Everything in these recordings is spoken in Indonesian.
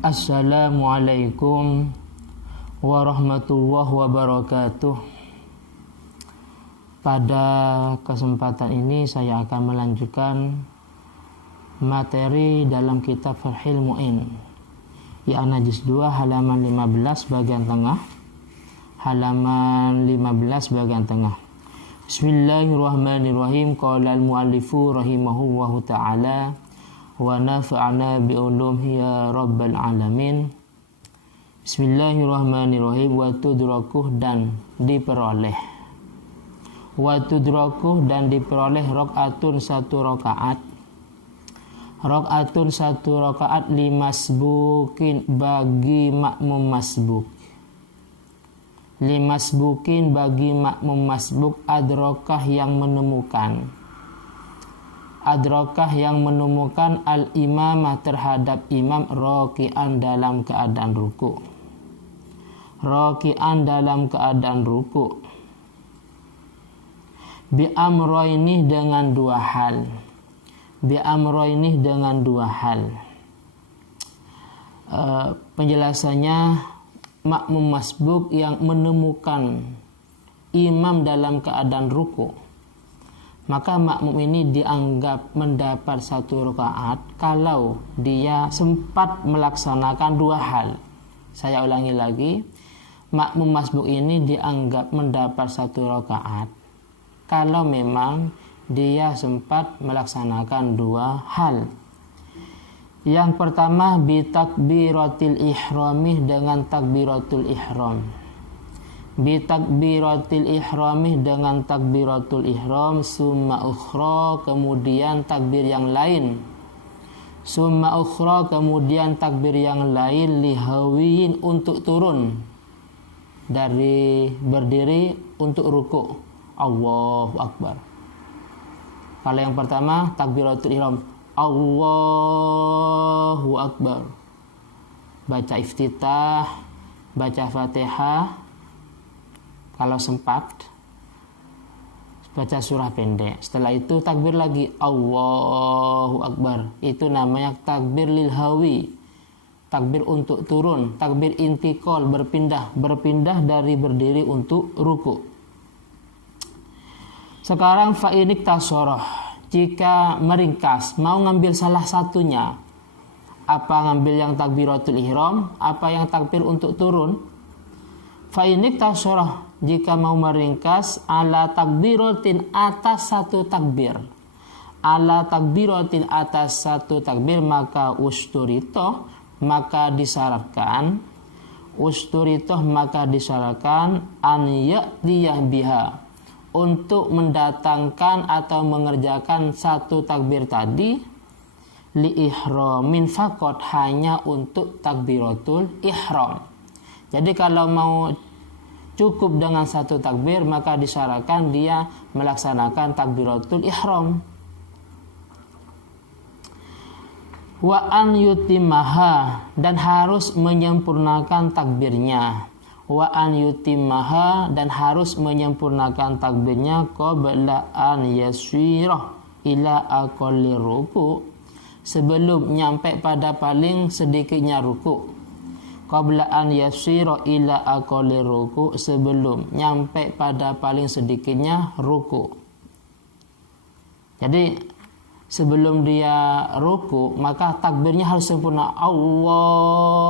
Assalamualaikum warahmatullahi wabarakatuh. Pada kesempatan ini saya akan melanjutkan materi dalam kitab Fathul Mu'in, yakni juz 2 halaman 15 bagian tengah. Halaman 15 bagian tengah. Bismillahirrahmanirrahim. Qala al-muallifu rahimahullahu ta'ala wa nafa'ana bi ulumihi ya rabbal alamin. Bismillahirrahmanirrahim. Wa tudrakuh dan diperoleh. Wa tudrakuh dan diperoleh rakaatun satu rakaat. Rakaatun satu rakaat limasbukin bagi makmum masbuk. Limasbukin bagi makmum masbuk adrokah yang menemukan. Adrokah yang menemukan al-imamah terhadap imam roki'an dalam keadaan ruku. Roki'an dalam keadaan ruku. Bi'amroinih dengan dua hal. Bi'amroinih dengan dua hal. Penjelasannya, makmum masbuk yang menemukan imam dalam keadaan ruku, maka makmum ini dianggap mendapat satu rakaat kalau dia sempat melaksanakan dua hal. Saya ulangi lagi, makmum masbuk ini dianggap mendapat satu rakaat kalau memang dia sempat melaksanakan dua hal. Yang pertama, bitakbiratil ihramih dengan takbiratul ihram. Bitakbiratil ihramih dengan takbiratul ihram, summa ukhra kemudian takbir yang lain. Summa ukhra kemudian takbir yang lain lihawiyin untuk turun dari berdiri untuk ruku. Allahu Akbar. Kalau yang pertama takbiratul ihram, Allahu Akbar. Baca iftitah, baca Fatihah. Kalau sempat baca surah pendek. Setelah itu takbir lagi, Allahu Akbar. Itu namanya takbir lil hawi. Takbir untuk turun, takbir intikal, berpindah dari berdiri untuk ruku. Sekarang fa'inik tasoroh, jika meringkas, mau ngambil salah satunya, apa ngambil yang takbiratul ihram, apa yang takbir untuk turun. Fa'inik tasoroh, jika mau meringkas, ala takbiratin atas satu takbir. Ala takbiratin atas satu takbir, maka usturitoh, maka disyaratkan. Usturitoh maka disyaratkan an ya'tiyah biha, untuk mendatangkan atau mengerjakan satu takbir tadi li ihramin fakot, hanya untuk takbiratul ihram. Jadi kalau mau cukup dengan satu takbir, maka disyaratkan dia melaksanakan takbiratul ihram. Wa an yutimaha, dan harus menyempurnakan takbirnya. Wa an yutimaha, dan harus menyempurnakan takbirnya qabla an yaswirah ila aqalli ruku, sebelum nyampe pada paling sedikitnya ruku. Qabla an yaswirah ila aqalli ruku, sebelum nyampe pada paling sedikitnya ruku. Jadi sebelum dia ruku, maka takbirnya harus sempurna. Allahu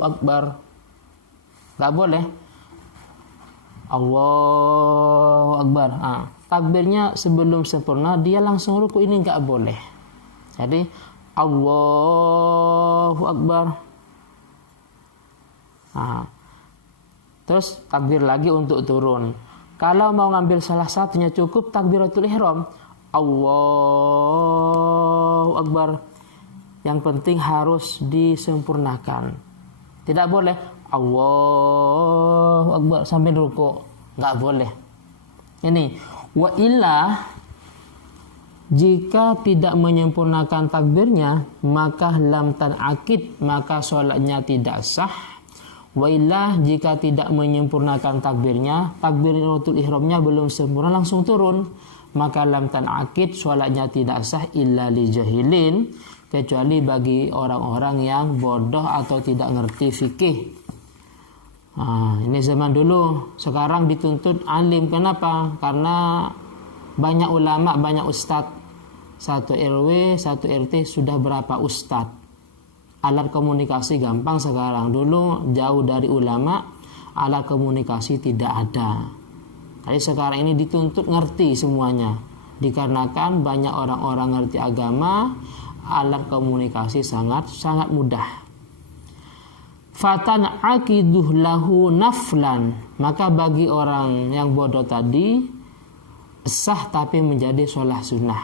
Akbar. Gak boleh Allahu Akbar. Takbirnya sebelum sempurna dia langsung ruku, ini gak boleh. Jadi Allahu Akbar. Terus takbir lagi untuk turun. Kalau mau ngambil salah satunya cukup takbiratul ihram, Allahu Akbar. Yang penting harus disempurnakan. Tidak boleh Allahu Akbar sampai ruku, nggak boleh. Ini wa illa, jika tidak menyempurnakan takbirnya, maka lam tan'akid, maka sholatnya tidak sah. Wa illa, jika tidak menyempurnakan takbirnya, takbiratul ihramnya belum sempurna langsung turun, maka lam tan'akid, sholatnya tidak sah illa li jahilin, kecuali bagi orang-orang yang bodoh atau tidak ngerti fikih. Ini zaman dulu. Sekarang dituntut alim. Kenapa? Karena banyak ulama, banyak ustadz. Satu RW, satu RT sudah berapa ustadz. Alat komunikasi gampang sekarang. Dulu jauh dari ulama, alat komunikasi tidak ada. Jadi sekarang ini dituntut ngerti semuanya. Dikarenakan banyak orang-orang ngerti agama, alat komunikasi sangat mudah. Fatan akiduh lahu naflan, maka bagi orang yang bodoh tadi sah tapi menjadi sholat sunnah.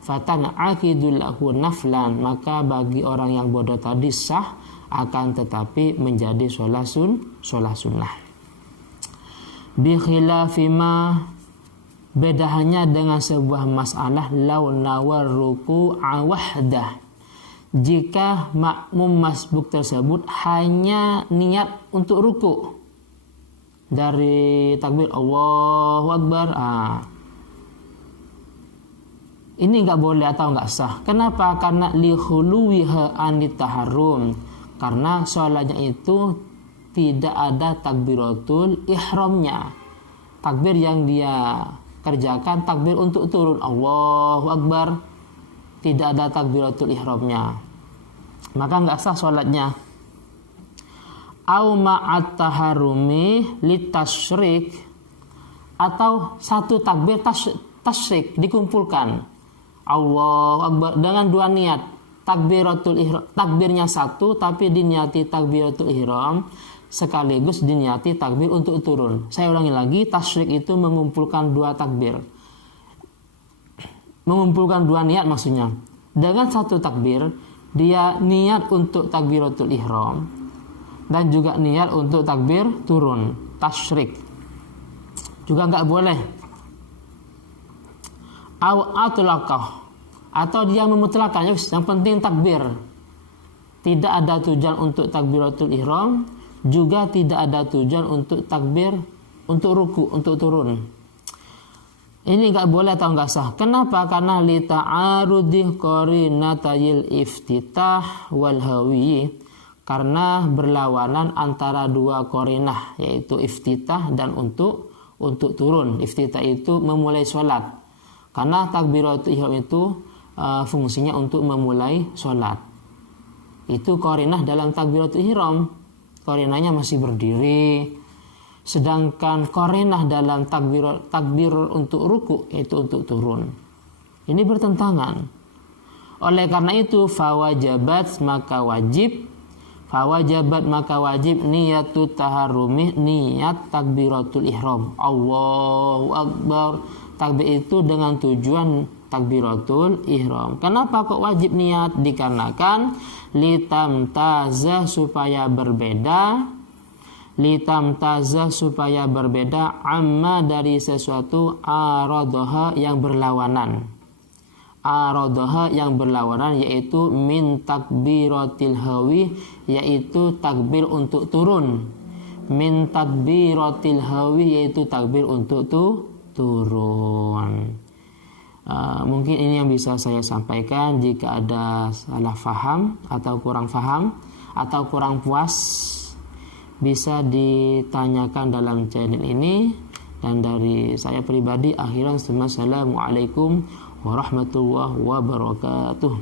Fatan akidul lahu naflan, maka bagi orang yang bodoh tadi sah akan tetapi menjadi sholat sunnah. Bi khilafima, beda hanya dengan sebuah masalah law nawar ruku'a wahdah, jika makmum masbuk tersebut hanya niat untuk ruku dari takbir Allahu Akbar, ini nggak boleh atau nggak sah. Kenapa? Karena li khuluwiha anit taharrum, karena sholatnya itu tidak ada takbiratul ihramnya. Takbir yang dia kerjakan takbir untuk turun Allahu Akbar, tidak ada takbiratul ihramnya, maka nggak sah sholatnya. Au ma'at taharrumi litasyrik, atau satu takbir tasyrik dikumpulkan Allahu Akbar dengan dua niat. Takbiratul ihram, takbirnya satu tapi diniati takbiratul ihram, sekaligus diniati takbir untuk turun. Saya ulangi lagi, tasyrik itu mengumpulkan dua takbir, mengumpulkan dua niat maksudnya. Dengan satu takbir dia niat untuk takbiratul ihram dan juga niat untuk takbir turun, tasyrik juga nggak boleh. Au atlaqah, atau dia memutlakkan, yang penting takbir, tidak ada tujuan untuk takbiratul ihram, juga tidak ada tujuan untuk takbir untuk ruku, untuk turun. Ini nggak boleh atau nggak sah. Kenapa? Karena li ta'arudi qarinatayil iftitah wal hawi, karena berlawanan antara dua qarinah, yaitu iftitah dan untuk turun. Iftitah itu memulai sholat, karena takbiratul ihram itu fungsinya untuk memulai sholat. Itu qarinah dalam takbiratul ihram, qarinahnya masih berdiri. Sedangkan qarinah dalam takbir untuk ruku itu untuk turun. Ini bertentangan. Oleh karena itu fawajabat maka wajib niyatu taharrumi, niat takbiratul ihram. Allahu Akbar, takbir itu dengan tujuan takbiratul ihram. Kenapa kok wajib niat? Dikarenakan litamtazah, supaya berbeda amma dari sesuatu aradoha yang berlawanan. Aradoha yang berlawanan yaitu min takbiratil hawi, yaitu takbir untuk turun. Min takbiratil hawi, yaitu takbir untuk turun. Mungkin ini yang bisa saya sampaikan. Jika ada salah faham atau kurang faham atau kurang puas, bisa ditanyakan dalam channel ini. Dan dari saya pribadi, akhiran, assalamualaikum warahmatullahi wabarakatuh.